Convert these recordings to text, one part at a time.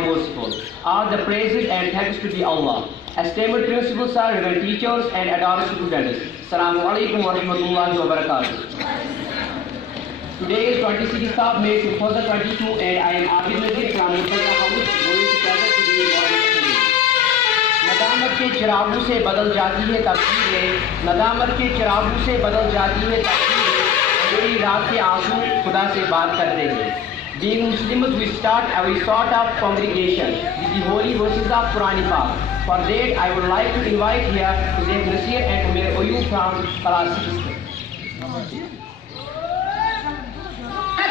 all merciful. All the praises and thanks to be Allah. Esteemed principal sir, reverend teachers and adored students. Assalamu alaikum wa rahmatullahi wa barakatuh. Today is 26th of May 2022 and I am Abid Nazir from Muslim house going to present to the important meeting. ندامت کے چراغوں سے بدل جاتی ہے تقدیریں، ندامت کے چراغوں سے بدل جاتی ہے تقدیریں، میری رات کے آنسو خدا سے بات کرتے ہیں. Being Muslims, we sort of congregation with the holy verses of Quran Pak. For that, I would like to invite here to Sheikh Nasir and Amir Oyub from class 6th.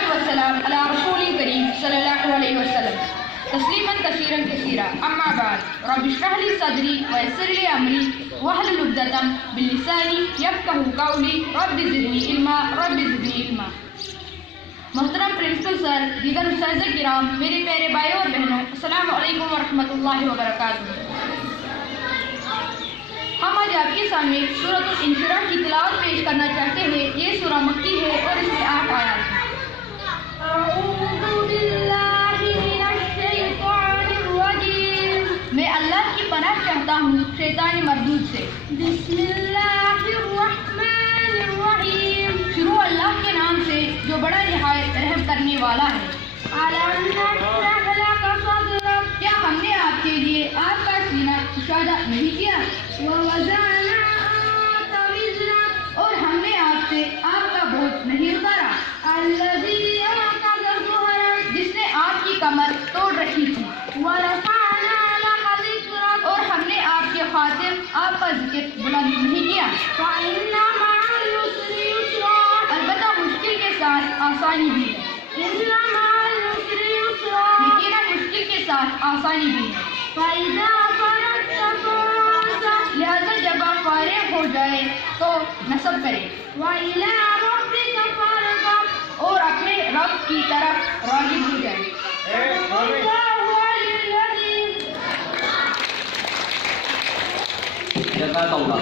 والسلام على رسول الكريم صلى الله عليه وسلم تسليما كثيرا كثيرا. أما بعد، رب اشرح لي صدري ويسر لي أمري واحلل عقدة من لساني يفقهوا قولي رب زدني علما رب زدني علما. محترم پرنسپل سر، دیگر اساتذہ کرام، میرے پیارے بھائیوں اور بہنوں، السلام علیکم ورحمۃ اللہ وبرکاتہ. ہم آج آپ کے سامنے سورۃ الانشراح کی تلاوت پیش کرنا چاہتے ہیں. یہ سورہ مکی ہے اور اس میں 8 آیات ہیں. اعوذ باللہ من الشیطان الرجیم، میں اللہ کی پناہ چاہتا ہوں شیطان مردود سے. بسم اللہ الرحمن الرحیم، شروع اللہ کے نام سے جو بڑا نہایت رحم کرنے والا ہے. الم نشرح لک صدرک، کیا ہم نے آپ کے لیے آپ کا سینہ کشادہ نہیں کیا؟ ووضعنا عنک وزرک، اور ہم نے آپ سے آپ کا بوجھ نہیں اتارا. الذی انقض ظہرک، جس نے آپ کی کمر توڑ رکھی تھی. ورفعنا لک ذکرک، اور ہم نے آپ کے خاطر آپ کا ذکر بلند نہیں کیا. فإن مع العسر یسرا، البتہ مشکل کے ساتھ آسانی بھی ہے. ان مع العسر یسرا، یقیناً مشکل کے ساتھ آسانی بھی ہے. فإذا فرغت فانصب، لہذا جب آپ فارغ ہو جائے تو نصب کریں. وإلی ربک فارغب، اور اپنے رب کی طرف راغب ہو جائے. جزاک اللہ.